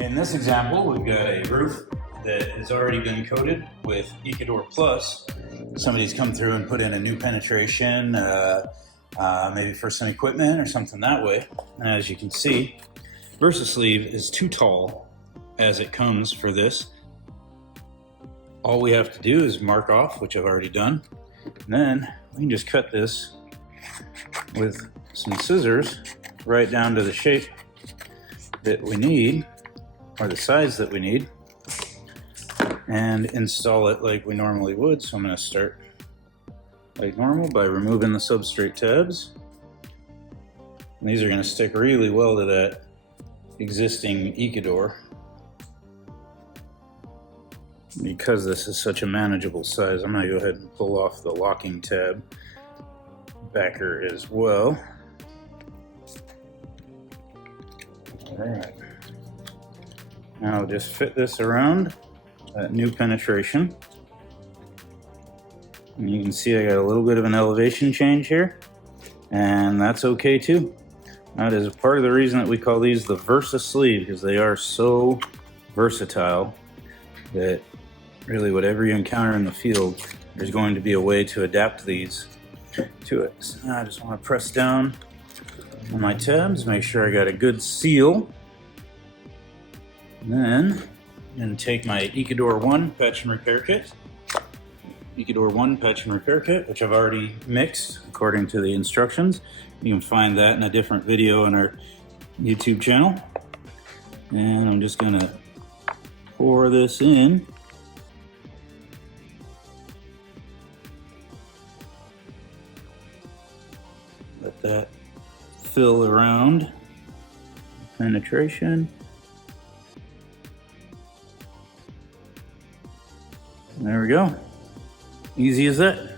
In this example, we've got a roof that has already been coated with Ecador Plus. Somebody's come through and put in a new penetration, maybe for some equipment or something that way. And as you can see, VersaSleeve is too tall as it comes for this. All we have to do is mark off, which I've already done. And then we can just cut this with some scissors right down to the shape that we need, or the size that we need, and install it like we normally would. So I'm going to start like normal by removing the substrate tabs. And these are going to stick really well to that existing Ecador. Because this is such a manageable size, I'm going to go ahead and pull off the locking tab backer as well. Alright. Now I'll just fit this around that new penetration. And you can see I got a little bit of an elevation change here, and that's okay too. That is part of the reason that we call these the VersaSleeve, because they are so versatile that really whatever you encounter in the field, there's going to be a way to adapt these to it. So now I just want to press down on my tabs, make sure I got a good seal. And then I'm going to take my Ecador 1 patch and repair kit. Ecador 1 patch and repair kit, which I've already mixed according to the instructions. You can find that in a different video on our YouTube channel. And I'm just going to pour this in. Let that fill around penetration. There we go. Easy as that.